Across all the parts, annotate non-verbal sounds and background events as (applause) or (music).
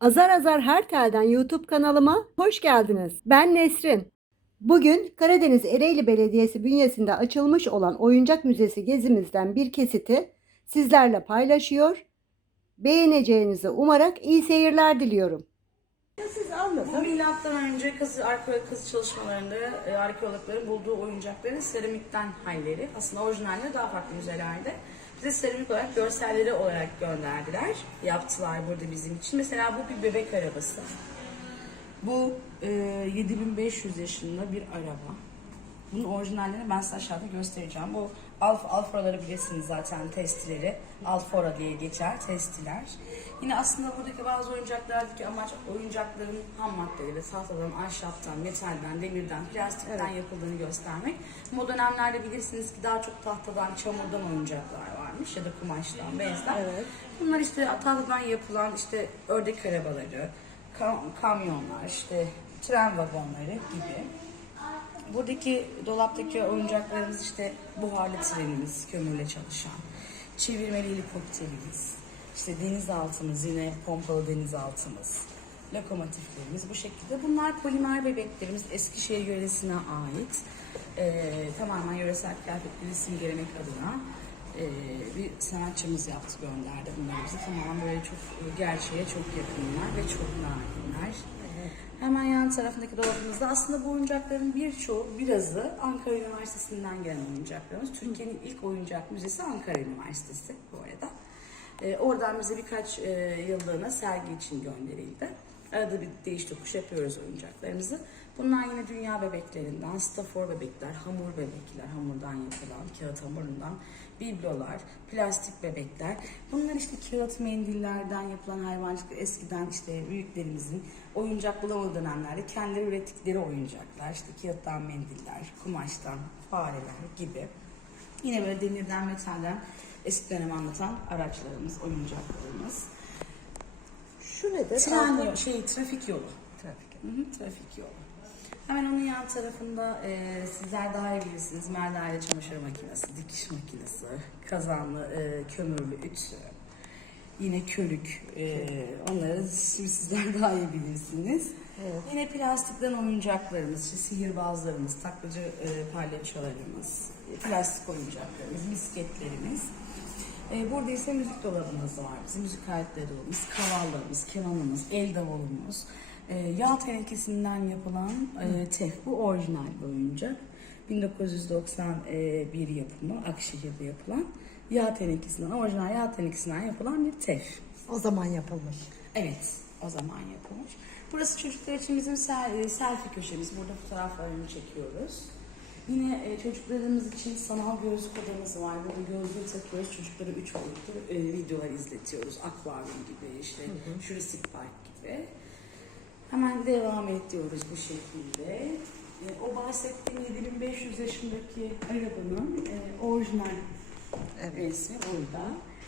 Azar Azar Her Tel'den YouTube kanalıma hoş geldiniz. Ben Nesrin. Bugün Karadeniz Ereğli Belediyesi bünyesinde açılmış olan Oyuncak Müzesi gezimizden bir kesiti sizlerle paylaşıyor. Beğeneceğinizi umarak iyi seyirler diliyorum. Siz Bu anlatın. milattan önce arkeolog kazı çalışmalarında e, arkeologların bulduğu oyuncakların seramikten halleri. Aslında orijinalleri daha farklı müzelerde. Bize seramik olarak görselleri olarak gönderdiler. Yaptılar burada bizim için. Mesela bu bir bebek arabası. Bu e, 7500 yaşında bir araba. Bunun orijinallerini ben size aşağıda göstereceğim. Bu alf, alforaları bilirsiniz zaten testileri. Alfora diye geçer testiler. Yine aslında buradaki bazı oyuncaklardaki amaç oyuncakların ham maddeleri, tahtadan, ahşaptan, metalden, demirden, plastikten yapıldığını göstermek. Ama o dönemlerde bilirsiniz ki daha çok tahtadan, çamurdan oyuncaklar varmış ya da kumaştan, bezden. Bunlar işte tahtadan yapılan işte ördek arabaları, kam- kamyonlar, işte tren vagonları gibi. Buradaki dolaptaki oyuncaklarımız işte buharlı trenimiz, kömürle çalışan, çevirmeli helikopterimiz, işte denizaltımız yine pompalı denizaltımız, lokomotiflerimiz bu şekilde. Bunlar polimer bebeklerimiz Eskişehir yöresine ait. Ee, tamamen yöresel kıyafetleri simgelemek adına ee, bir sanatçımız yaptı gönderdi bunları bize. Tamamen böyle çok gerçeğe çok yakınlar ve çok narinler. Hemen yan tarafındaki dolabımızda aslında bu oyuncakların birçoğu, birazı Ankara Üniversitesi'nden gelen oyuncaklarımız. Türkiye'nin ilk oyuncak müzesi Ankara Üniversitesi bu arada. Ee, oradan bize birkaç e, yıllığına sergi için gönderildi. Arada bir değiş tokuş yapıyoruz oyuncaklarımızı. Bunlar yine dünya bebeklerinden, stafor bebekler, hamur bebekler, hamurdan yapılan, kağıt hamurundan, biblolar, plastik bebekler. Bunlar işte kağıt mendillerden yapılan hayvancılık eskiden işte büyüklerimizin oyuncak bulamadığı dönemlerde kendileri ürettikleri oyuncaklar. işte kağıttan mendiller, kumaştan fareler gibi. Yine böyle demirden, metalden eski dönemi anlatan araçlarımız, oyuncaklarımız. Şu nedir? Tren yolu, şey, trafik yolu. Trafik. Hı hı, trafik yolu. Hemen onun yan tarafında e, sizler daha iyi bilirsiniz. Merdaire çamaşır makinesi, dikiş makinesi, kazanlı, e, kömürlü ütü. Yine körük. E, onları şimdi sizler daha iyi bilirsiniz. Yine plastikten oyuncaklarımız, işte sihirbazlarımız, taklacı e, palyaçolarımız, e, plastik oyuncaklarımız, bisikletlerimiz. E, burada ise müzik dolabımız var. Bizim müzik aletleri dolabımız, kavallarımız, kemanımız, el davulumuz. E, yağ tenekesinden yapılan e, tef. Bu orijinal bir oyuncak. 1991 yapımı Akşehir'de yapılan yağ tenekesinden, orijinal yağ tenekesinden yapılan bir tef. O zaman yapılmış. Evet, o zaman yapılmış. Burası çocuklar için bizim e, selfie köşemiz. Burada fotoğraflarını çekiyoruz. Yine e, çocuklarımız için sanal gözlük odamız var. Burada gözlüğü takıyoruz. Çocuklara 3 boyutlu e, videolar izletiyoruz. Akvaryum gibi, işte Jurassic Park gibi. Hemen devam ediyoruz bu şekilde. E, o bahsettiğim 7500 yaşındaki arabanın e, orijinal resmi burada.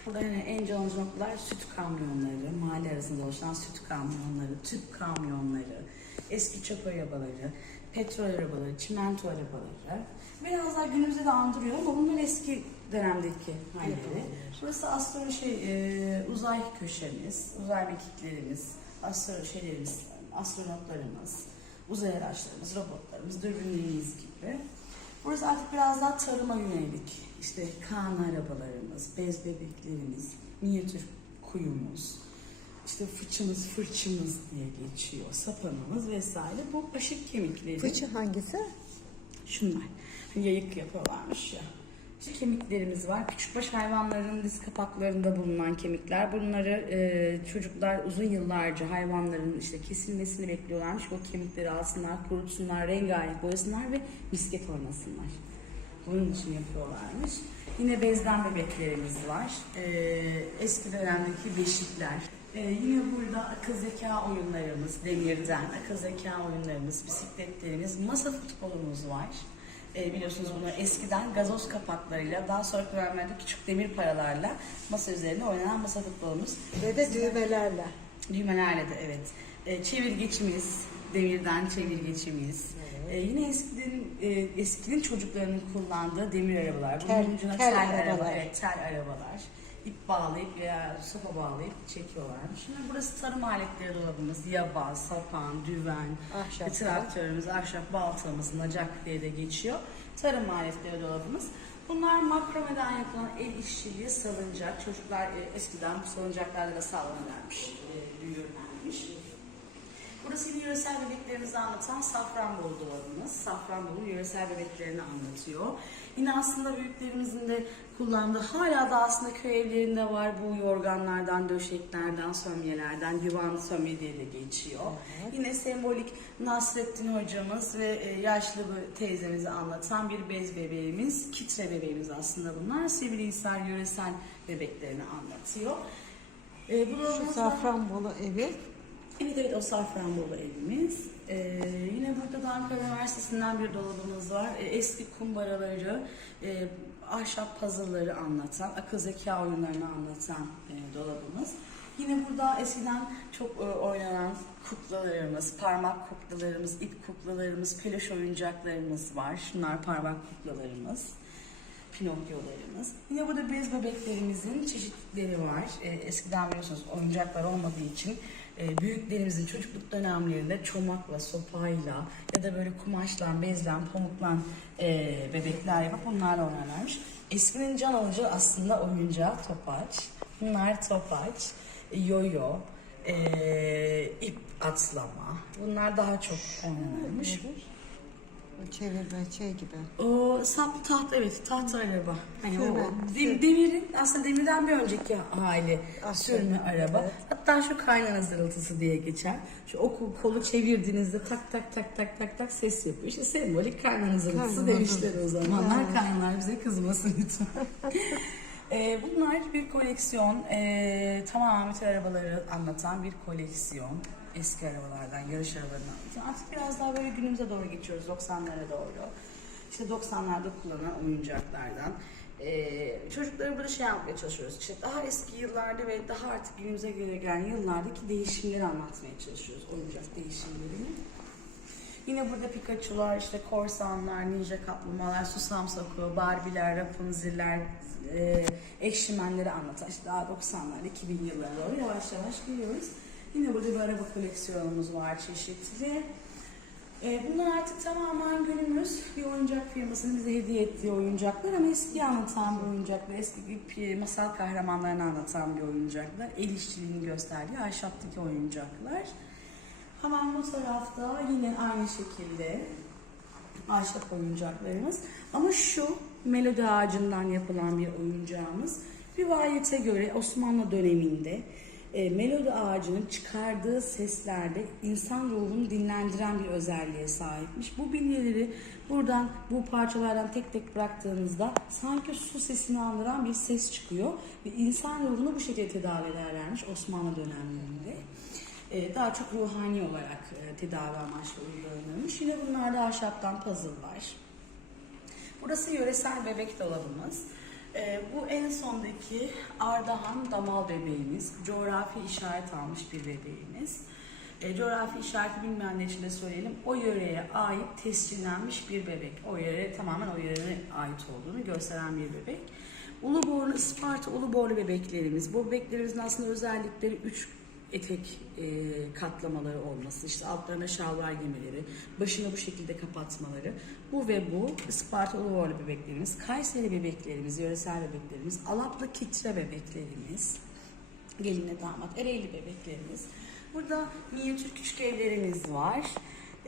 Burada yine en can alıcı noktalar süt kamyonları, mahalle arasında oluşan süt kamyonları, tüp kamyonları, eski çöp arabaları, petrol arabaları, çimento arabaları. Biraz daha günümüzde de andırıyor ama bunlar eski dönemdeki halleri. Burası astro şey, e, uzay köşemiz, uzay mekiklerimiz, astro şeylerimiz, astronotlarımız, uzay araçlarımız, robotlarımız, dürbünlerimiz gibi. Burası artık biraz daha tarıma yönelik. İşte kan arabalarımız, bez bebeklerimiz, minyatür kuyumuz, işte fıçımız, fırçımız diye geçiyor, sapanımız vesaire. Bu aşık kemikleri. Fıçı hangisi? Şunlar. Yayık yapıyorlarmış ya. İşte kemiklerimiz var. Küçükbaş hayvanların diz kapaklarında bulunan kemikler. Bunları e, çocuklar uzun yıllarca hayvanların işte kesilmesini bekliyorlarmış. O kemikleri alsınlar, kurutsunlar, rengarenk boyasınlar ve misket oynasınlar. Bunun için yapıyorlarmış. Yine bezden bebeklerimiz var. E, eski dönemdeki beşikler. E, yine burada akıl zeka oyunlarımız, demirden akıl zeka oyunlarımız, bisikletlerimiz, masa futbolumuz var. E, biliyorsunuz bunu eskiden gazoz kapaklarıyla, daha sonraki dönemlerde küçük demir paralarla masa üzerinde oynanan masa futbolumuz. Ve de düğmelerle. Düğmelerle de evet. E, çevirgeçimiz, demirden çevirgeçimiz. E, yine eskiden e, eskinin çocuklarının kullandığı demir arabalar. Bunun Tel- ucuna tel tel, araba, arabalar. evet, tel arabalar. İp bağlayıp veya sopa bağlayıp çekiyorlarmış. Şimdi burası tarım aletleri dolabımız. Yaba, sapan, düven, Ahşap. traktörümüz, ahşap baltamız, nacak diye de geçiyor. Tarım aletleri dolabımız. Bunlar makromeden yapılan el işçiliği salıncak. Çocuklar e, eskiden bu salıncaklarda da sallanırlarmış, e, büyürlermiş. Burası yine yöresel bebeklerimizi anlatan Safranbolu dolabımız. Safranbolu yöresel bebeklerini anlatıyor. Yine aslında büyüklerimizin de kullandığı, hala da aslında köy evlerinde var bu yorganlardan, döşeklerden, sömyelerden, divan sömye diye de geçiyor. Yine sembolik Nasrettin hocamız ve e, yaşlı bir teyzemizi anlatan bir bez bebeğimiz, kitre bebeğimiz aslında bunlar. Sivrihisar yöresel bebeklerini anlatıyor. E, bu Safranbolu evi. Evet evet o Safranbolu evimiz. Ee, yine burada da Ankara Üniversitesi'nden bir dolabımız var. Ee, eski kumbaraları, e, ahşap puzzle'ları anlatan, akıl zeka oyunlarını anlatan e, dolabımız. Yine burada eskiden çok e, oynanan kuklalarımız, parmak kuklalarımız, ip kuklalarımız, peluş oyuncaklarımız var. Şunlar parmak kuklalarımız. Pinokyolarımız. Yine burada bez bebeklerimizin çeşitleri var. E, eskiden biliyorsunuz oyuncaklar olmadığı için büyüklerimizin çocukluk dönemlerinde çomakla, sopayla ya da böyle kumaşla, bezle, pamukla e, bebekler yapıp bunlarla oynarlarmış. Eskinin can alıcı aslında oyuncağı topaç. Bunlar topaç, e, yoyo, e, ip atlama. Bunlar daha çok oynanırmış. Çevirme şey gibi. O saplı taht evet tahta araba. Hani o demirin aslında demirden bir önceki hali Ah, sürme araba. evet. Hatta şu kaynana zırıltısı diye geçer. Şu oku kolu çevirdiğinizde tak tak tak tak tak tak ses yapıyor. İşte sembolik kaynana zırıltısı Kaynana demişler o zamanlar. Kaynalar bize kızmasın lütfen. (laughs) Ee, bunlar bir koleksiyon. Ee, tamamen metal arabaları anlatan bir koleksiyon. Eski arabalardan, yarış arabalarını anlatan. Artık biraz daha böyle günümüze doğru geçiyoruz, 90'lara doğru. İşte 90'larda kullanılan oyuncaklardan. Ee, çocuklara burada şey yapmaya çalışıyoruz. İşte daha eski yıllarda ve daha artık günümüze göre gelen yıllardaki değişimleri anlatmaya çalışıyoruz. Oyuncak değişimlerini. Yine burada Pikachu'lar, işte korsanlar, ninja kaplumbağalar, susam sokuyor, Barbie'ler, Rapunzel'ler, e, ekşimenleri anlatan işte daha 90'lar, 2000 yıllara doğru yavaş yavaş geliyoruz. Yine burada bir araba koleksiyonumuz var çeşitli. E, bunlar artık tamamen günümüz bir oyuncak firmasının bize hediye ettiği oyuncaklar ama eski anlatan bir oyuncaklar, eski bir masal kahramanlarını anlatan bir oyuncaklar, el işçiliğini gösterdiği ahşaptaki oyuncaklar. Hemen bu tarafta yine aynı şekilde ahşap oyuncaklarımız. Ama şu melodi ağacından yapılan bir oyuncağımız. Rivayete göre Osmanlı döneminde e, melodi ağacının çıkardığı seslerde insan ruhunu dinlendiren bir özelliğe sahipmiş. Bu bilgileri buradan bu parçalardan tek tek bıraktığınızda sanki su sesini andıran bir ses çıkıyor ve insan ruhunu bu şekilde tedavi ederlermiş Osmanlı dönemlerinde. Ee, daha çok ruhani olarak e, tedavi amaçlı uygulanırmış. Yine bunlarda ahşaptan puzzle'lar. Burası yöresel bebek dolabımız. Ee, bu en sondaki Ardahan damal bebeğimiz. Coğrafi işaret almış bir bebeğimiz. Ee, coğrafi işareti bilmeyenler için de söyleyelim. O yöreye ait tescillenmiş bir bebek. O yöre tamamen o yöreye ait olduğunu gösteren bir bebek. Uluborlu, Isparta Uluborlu bebeklerimiz. Bu bebeklerimizin aslında özellikleri 3 etek e, katlamaları olması, işte altlarına şalvar giymeleri, başını bu şekilde kapatmaları. Bu ve bu Isparta Uluborlu bebeklerimiz, Kayseri bebeklerimiz, yöresel bebeklerimiz, Alaplı Kitre bebeklerimiz, gelinle damat, Ereğli bebeklerimiz. Burada minyatür küçük evlerimiz var.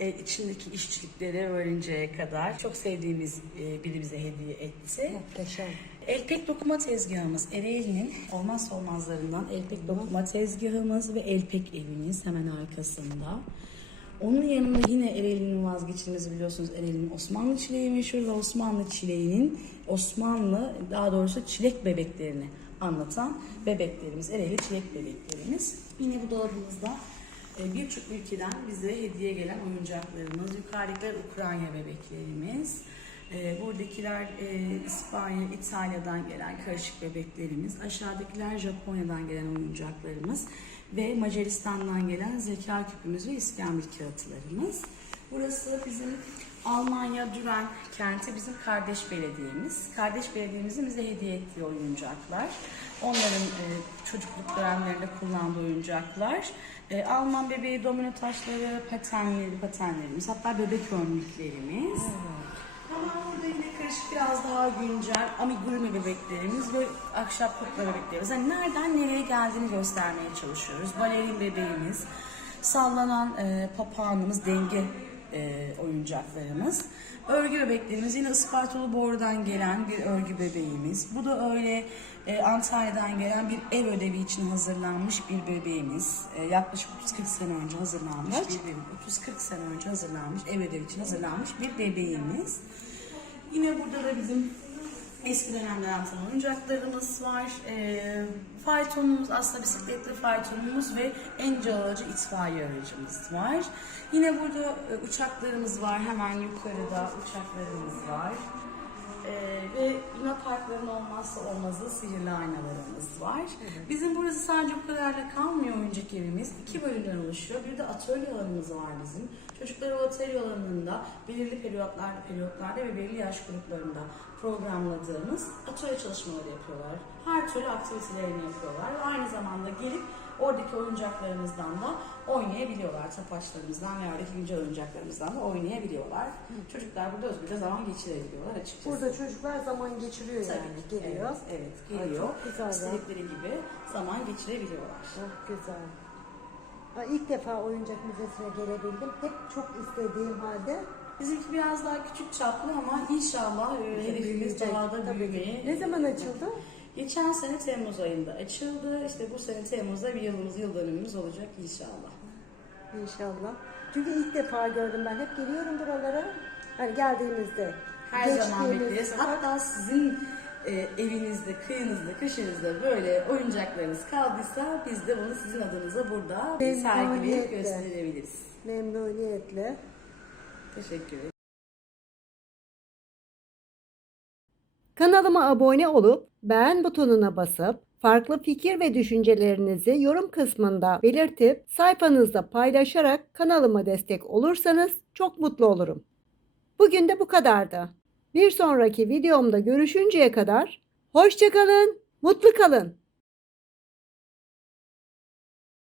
E, içindeki işçilikleri öğreninceye kadar çok sevdiğimiz e, biri bize hediye etti. Muhteşem. Elpek dokuma tezgahımız Ereğli'nin olmazsa olmazlarından Elpek dokuma tezgahımız ve Elpek evimiz hemen arkasında. Onun yanında yine Ereğli'nin vazgeçilmezi biliyorsunuz Ereğli'nin Osmanlı çileği meşhur ve Osmanlı çileğinin Osmanlı daha doğrusu çilek bebeklerini anlatan bebeklerimiz, Ereğli çilek bebeklerimiz. Yine bu dolabımızda birçok ülkeden bize hediye gelen oyuncaklarımız, yukarıdakiler Ukrayna bebeklerimiz. E, Buradakiler e, İspanya, İtalya'dan gelen karışık bebeklerimiz. Aşağıdakiler Japonya'dan gelen oyuncaklarımız. Ve Macaristan'dan gelen zeka küpümüz ve iskambil kağıtlarımız. Burası bizim Almanya Düren kenti bizim kardeş belediyemiz. Kardeş belediyemizin bize hediye ettiği oyuncaklar. Onların e, çocukluk dönemlerinde kullandığı oyuncaklar. E, Alman bebeği domino taşları, patenleri, patenlerimiz, hatta bebek önlüklerimiz. Ama burada yine karışık biraz daha güncel amigurumi bebeklerimiz ve ahşap kukla bebeklerimiz. Yani nereden nereye geldiğini göstermeye çalışıyoruz. Balerin bebeğimiz, sallanan e, papağanımız, denge e, oyuncaklarımız. Örgü bebeklerimiz yine Ispartalı Boru'dan gelen bir örgü bebeğimiz. Bu da öyle e, Antalya'dan gelen bir ev ödevi için hazırlanmış bir bebeğimiz. E, yaklaşık 30-40 sene önce hazırlanmış bir bebeğimiz. 30-40 sene önce hazırlanmış, ev ödevi için hazırlanmış bir bebeğimiz. Yine burada da bizim eski dönemden tanı oyuncaklarımız var. E, faytonumuz, aslında bisikletli faytonumuz ve en alıcı itfaiye aracımız var. Yine burada e, uçaklarımız var. Hemen yukarıda uçaklarımız var. Ee, ve Luna Parkların olmazsa olmazı sihirli aynalarımız var. Bizim burası sadece bu kadarla kalmıyor oyuncak evimiz. İki bölümden oluşuyor. Bir de atölye alanımız var bizim. Çocuklar o atölye alanında belirli periyotlarda, periyotlarda ve belirli yaş gruplarında programladığımız atölye çalışmaları yapıyorlar. Her türlü aktivitelerini yapıyorlar ve aynı zamanda gelip oradaki oyuncaklarımızdan da oynayabiliyorlar. Tapaçlarımızdan veya oradaki güncel oyuncaklarımızdan da oynayabiliyorlar. Çocuklar burada özgürce zaman geçirebiliyorlar açıkçası. Burada çocuklar zaman geçiriyor Tabii yani. ki, Geliyor. Evet, evet geliyor. Çok güzel. İstedikleri gibi zaman geçirebiliyorlar. Çok güzel. Ha, İlk defa oyuncak müzesine gelebildim. Hep çok istediğim halde. Bizimki biraz daha küçük çaplı ama inşallah e, hedefimiz büyüyecek. daha da Tabii. büyümeye. Ne zaman açıldı? Geçen sene Temmuz ayında açıldı. İşte bu sene Temmuz'da bir yılımız, yıl dönümümüz olacak inşallah. İnşallah. Çünkü ilk defa gördüm ben. Hep geliyorum buralara. Hani geldiğimizde. Her zaman bekleriz. Hatta sizin e, evinizde, kıyınızda, köşenizde böyle oyuncaklarınız kaldıysa biz de bunu sizin adınıza burada sergileyip Memnuniyetle. gösterebiliriz. Memnuniyetle. Teşekkür ederim. Kanalıma abone olup beğen butonuna basıp farklı fikir ve düşüncelerinizi yorum kısmında belirtip sayfanızda paylaşarak kanalıma destek olursanız çok mutlu olurum. Bugün de bu kadardı. Bir sonraki videomda görüşünceye kadar hoşçakalın, mutlu kalın.